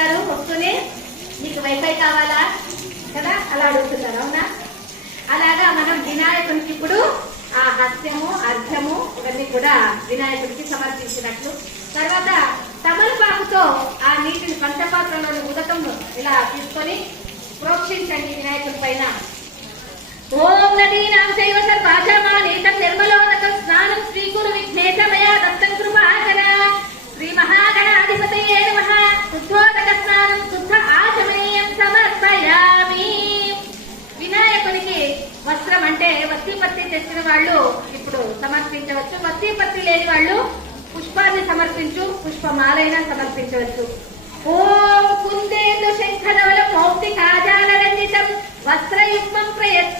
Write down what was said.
అడుగుతున్నారు వస్తూనే, నీకు వైఫై కావాలా కదా అలా అడుగుతున్నారు, అవునా? అలాగా మనం వినాయకునికి ఇప్పుడు ఆ హస్యము అర్ఘ్యము ఇవన్నీ కూడా వినాయకుడికి సమర్పించినట్లు. తర్వాత తమలపాకుతో ఆ నీటిని పంచపాత్రలోని ఉదకం ఇలా తీసుకొని ప్రోక్షించండి వినాయకుడి పైన. ఓం నదీనాం చైవ సర్వాచమానేతం నిర్మలోదకం స్నానం శ్రీకురు విఘ్నేశమయా దత్తం కృపాకర. శ్రీ మహాగణాధిపతయే నమః. శుద్ధోదక స్నానం శుద్ధ ఆచమనీయం సమర్పయామి. వినాయకునికి వస్త్రం అంటే వత్తిపత్తి తెచ్చిన వాళ్ళు ఇప్పుడు సమర్పించవచ్చు, వత్తిపత్తి లేని వాళ్ళు పుష్పాన్ని సమర్పించు, పుష్పమాలైనా సమర్పించవచ్చు. ఓం కుందేందు శంఖధవల మౌక్తి కాజాల రంజితం వస్త్రయుగ్మం ప్రయచ్చ